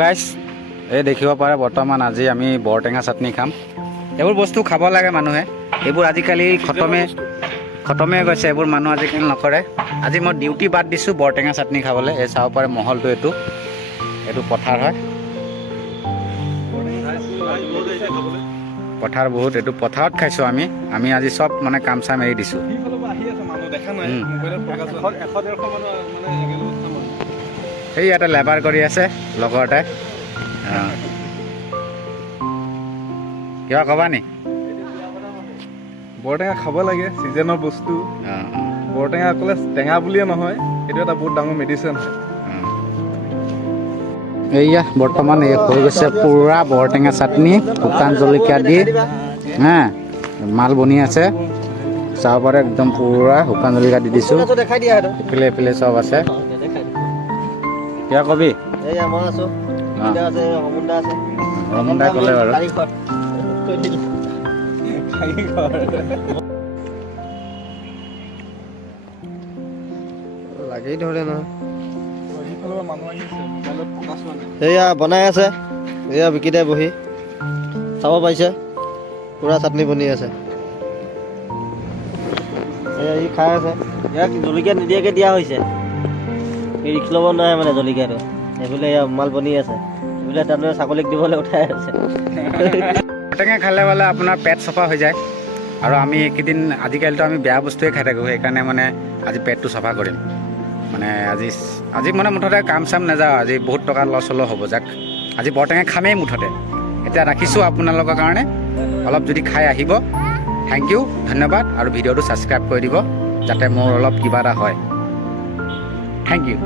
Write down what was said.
গাইছ এই দেখিব পাৰে বৰ্তমান আজি আমি বৰটেঙা চাটনি খাম। এইবোৰ বস্তু খাব লাগে মানুহে, এইবোৰ আজিকালি খতমে গৈছে, এইবোৰ মানুহ আজিকালি নকৰে। আজি মই ডিউটি বাদ দিছোঁ বৰটেঙা চাটনি খাবলৈ। এই চাব পাৰে মহলটো, এইটো পথাৰ হয়, পথাৰ বহুত, এইটো পথাৰত খাইছোঁ আমি আজি চব মানে কাম চাম এৰি দিছোঁ। সেই ইয়াতে লেবাৰ কৰি আছে লগৰ এটাই। কিবা ক'বা নি? বৰটেঙা খাব লাগে, ছিজনৰ বস্তু। বৰটেঙা অকলে টেঙা বুলিয়ে নহয়, এইটো এটা বহুত ডাঙৰ মেডিচিন হয়। এইয়া বৰ্তমান এই হৈ গৈছে পুৰা বৰটেঙা চাটনি, শুকান জলকীয়া দি মাল বনি আছে। চাব পাৰে একদম পুৰা শুকান জলকীয়া দি দিছোঁ। এইফালে চব আছে। কিয় কবি? ৰমুনদাই ক'লে বাৰু। লাগেই ধৰে নহয়। এয়া বনাই আছে, এয়া বিকিদাই বহি চাব পাৰিছে, পুৰা চাটনি বনি আছে। এয়া ই খাই আছে, ইয়াক জলকীয়া নিদিয়াকৈ দিয়া হৈছে, এই ৰিক্স ল'ব নোৱাৰে মানে জলকীয়াটো। এইফালে এয়া মাল বনি আছে, এইফালে তাৰমানে ছাগলীক দিবলৈ উঠাই আছে। বৰটেঙা খালে বোলে আপোনাৰ পেট চফা হৈ যায়। আৰু আমি এইকেইদিন আজিকালিতো আমি বেয়া বস্তুৱে খাই থাকোঁ, সেইকাৰণে মানে আজি পেটটো চফা কৰিম। মানে আজি মানে মুঠতে কাম চাম নাযাওঁ, আজি বহুত টকা লছ হ'লেও হ'ব যাক, আজি বৰটেঙা খামেই মুঠতে। এতিয়া ৰাখিছোঁ আপোনালোকৰ কাৰণে, অলপ যদি খাই আহিব। থেংক ইউ, ধন্যবাদ। আৰু ভিডিঅ'টো ছাবস্ক্ৰাইব কৰি দিব যাতে মোৰ অলপ কিবা এটা হয়। Thank U.